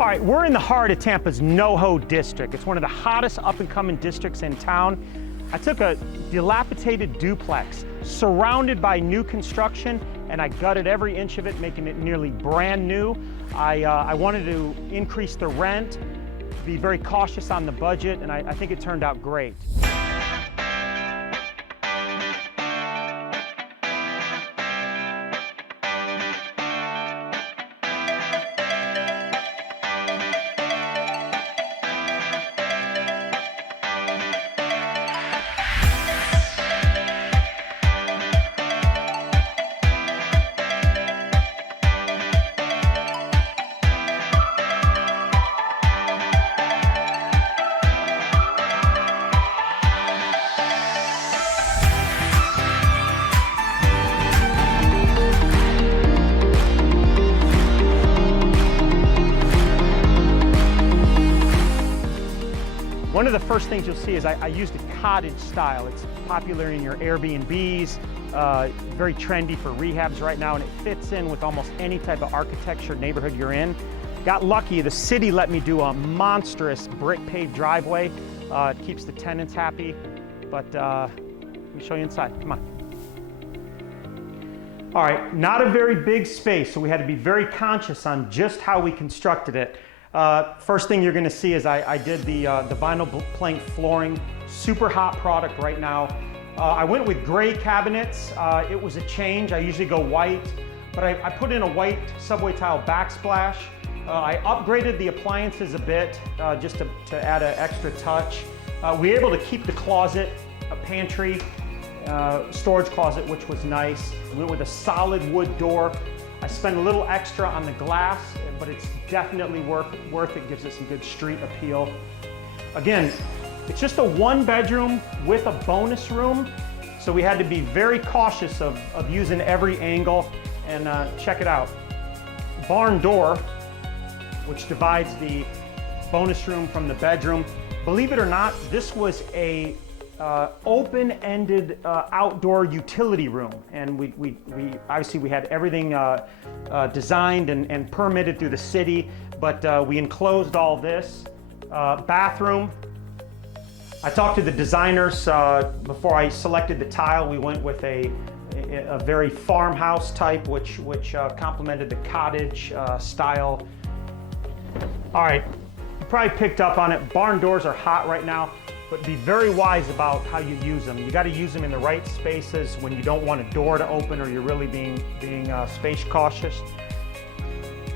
All right, we're in the heart of Tampa's Noho district. It's one of the hottest up-and-coming districts in town. I took a dilapidated duplex surrounded by new construction, and I gutted every inch of it, making it nearly brand new. I wanted to increase the rent, be very cautious on the budget, and I think it turned out great. One of the first things you'll see is I used a cottage style. It's popular in your Airbnbs, very trendy for rehabs right now, and it fits in with almost any type of architecture neighborhood you're in. Got lucky, the city let me do a monstrous brick paved driveway. It keeps the tenants happy, but let me show you inside, come on. All right, not a very big space, so we had to be very conscious on just how we constructed it. First thing you're going to see is I did the vinyl plank flooring, super hot product right now. I went with gray cabinets. It was a change. I usually go white, but I put in a white subway tile backsplash. I upgraded the appliances a bit just to add an extra touch. We were able to keep the closet, a pantry, storage closet, which was nice. We went with a solid wood door. I spent a little extra on the glass, but it's definitely worth it. Gives it some good street appeal. Again, it's just a one bedroom with a bonus room, so we had to be very cautious of using every angle, and check it out. Barn door, which divides the bonus room from the bedroom. Believe it or not, this was a open-ended outdoor utility room, and we obviously we had everything designed and permitted through the city, but we enclosed all this. Bathroom. I talked to the designers before I selected the tile. We went with a very farmhouse type, which complemented the cottage style. All right, you probably picked up on it. Barn doors are hot right now, but be very wise about how you use them. You got to use them in the right spaces when you don't want a door to open or you're really being space cautious.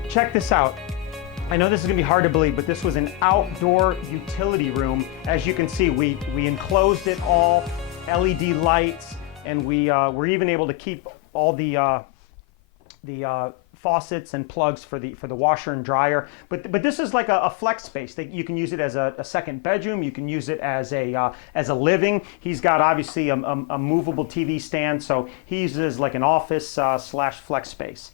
Check this out. I know this is gonna be hard to believe, but this was an outdoor utility room. As you can see, we enclosed it all, LED lights, and we were even able to keep all the faucets and plugs for the washer and dryer. But this is like a flex space. You can use it as a second bedroom. You can use it as a living. He's got obviously a movable TV stand, so he uses like an office slash flex space.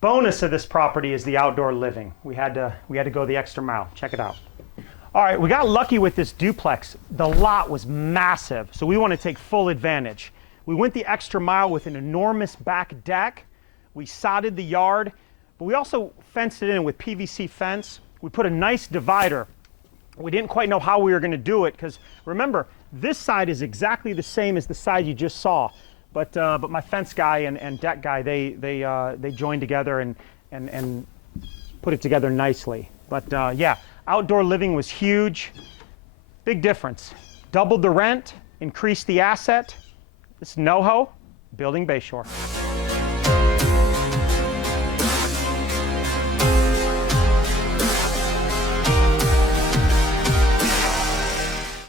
Bonus of this property is the outdoor living. We had to go the extra mile. Check it out. All right, we got lucky with this duplex. The lot was massive, so we want to take full advantage. We went the extra mile with an enormous back deck. We sodded the yard, but we also fenced it in with PVC fence. We put a nice divider. We didn't quite know how we were going to do it because remember, this side is exactly the same as the side you just saw. But my fence guy and deck guy, they joined together and put it together nicely. But yeah, outdoor living was huge. Big difference. Doubled the rent, increased the asset. This is Noho, building Bayshore.